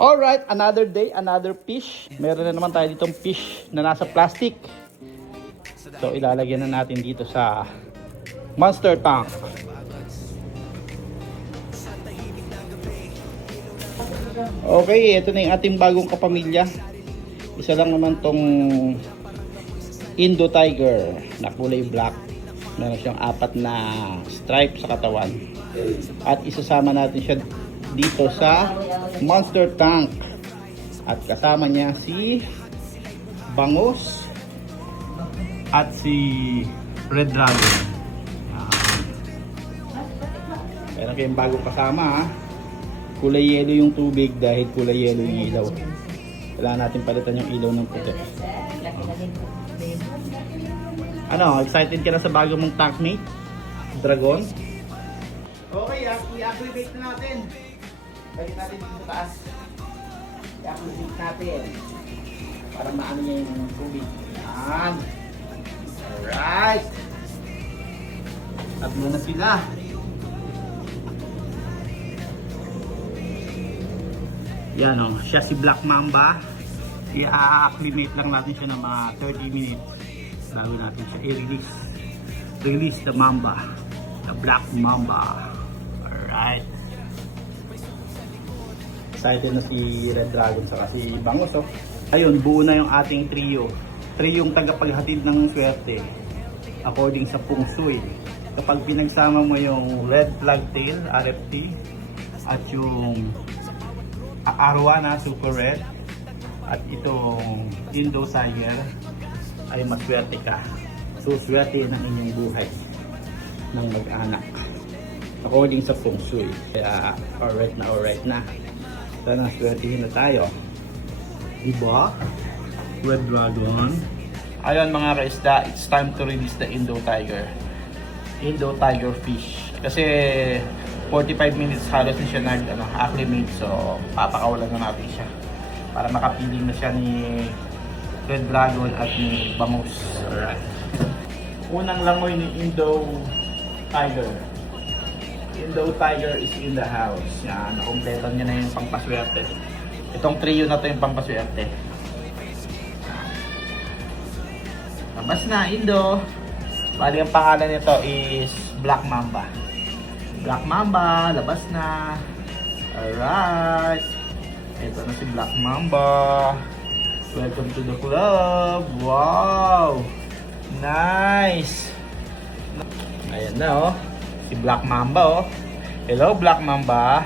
Alright, another day, another fish. Meron na naman tayo ditong fish na nasa plastic. So ilalagyan na natin dito sa monster tank. Okay, ito na yung ating bagong kapamilya. Isa lang naman tong Indo Tiger na kulay black. Meron siyang 4 na stripe sa katawan. At isasama natin siya dito sa monster tank. At kasama niya si Bangus at si Red Dragon. Meron kayong bagong kasama ha. Kulay yellow yung tubig dahil kulay yellow yung ilaw. Kailangan natin palitan yung ilaw ng puti. Ano, excited ka na sa bago mong tankmate? Dragon? Okay, i-activate na natin. Balik natin dito sa taas. I-activate natin. Para maano niya yung tubig. Yan. Alright. Tatlo na sila. Yan o, siya si Black Mamba. I-acclimate lang natin siya ng mga 30 minutes bago natin siya i-release. Release the Mamba. The Black Mamba. Alright. Excited na si Red Dragon saka si Bangus oh. Ayun, buo na yung ating trio. Triyong tagapaghatid ng swerte. According sa Feng Shui. Kapag pinagsama mo yung Red Flagtail, RFT, at yung Arowana Super Red at itong Indo Tiger ay maswerte ka. Suswerte ng inyong buhay ng mag-anak according sa Feng Shui. Kaya alright na. Sana swertihin na tayo, diba? Red Dragon. Ayun mga kaisda, it's time to release the Indo Tiger fish kasi 45 minutes halos na siya acclimate, so papakawalan na natin siya para makapiling na siya ni Red Dragon at ni Bangus. Alright. Unang langoy ni Indo Tiger. Indo Tiger is in the house. Yan, nakompleto niya na yung pampaswerte. Itong trio na to yung pampaswerte. Labas na, Indo. Bali ang pangalan nito is Black Mamba. Black Mamba, labas na. Alright. Ito na si Black Mamba. Welcome to the club. Wow. Nice. Ayan na oh. Si Black Mamba oh. Hello Black Mamba.